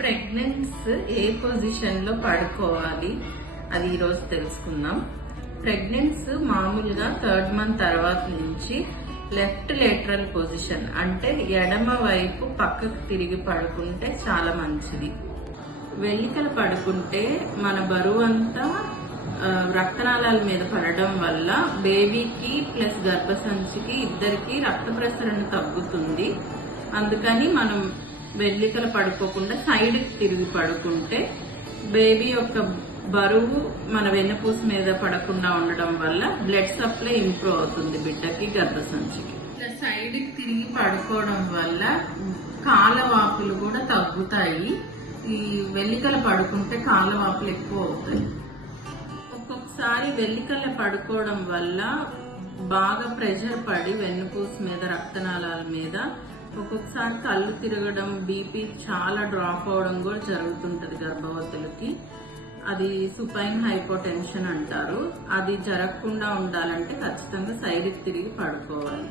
ప్రెగ్నెన్స్ ఏ position లో పడుకోవాలి అది ఈరోజు తెలుసుకుందాం. ప్రెగ్నెన్స్ మామూలుగా 3rd మంత్ తర్వాత నుంచి లెఫ్ట్ లేటరల్ పొజిషన్ అంటే ఎడమ వైపు పక్కకు తిరిగి పడుకుంటే చాలా మంచిది. వెల్లికలు పడుకుంటే మన బరువు అంతా రక్తనాళాల మీద పడడం వల్ల బేబీకి ప్లస్ గర్భసంచికి ఇద్దరికి రక్త ప్రసరణ తగ్గుతుంది. అందుకని మనం వెల్లికలు పడుకోకుండా సైడ్ తిరిగి పడుకుంటే బేబీ యొక్క బరువు మన వెన్నపూస మీద పడకుండా ఉండడం వల్ల బ్లడ్ సప్లై ఇంప్రూవ్ అవుతుంది బిడ్డకి గర్భసంచికి. సైడ్ తిరిగి పడుకోవడం వల్ల కాళ్ళవాపులు కూడా తగ్గుతాయి. ఈ వెల్లికలు పడుకుంటే కాళ్ళవాపులు ఎక్కువ అవుతాయి. ఒక్కొక్కసారి వెల్లికల పడుకోవడం వల్ల బాగా ప్రెషర్ పడి వెన్నుపూస మీద రక్తనాళాల మీద ఒక్కొక్కసారి కళ్ళు తిరగడం, బీపీ చాలా డ్రాప్ అవడం కూడా జరుగుతుంటది గర్భవతులకి. అది సుపైన్ హైపోటెన్షన్ అంటారు. అది జరగకుండా ఉండాలంటే ఖచ్చితంగా సైడ్కి తిరిగి పడుకోవాలి.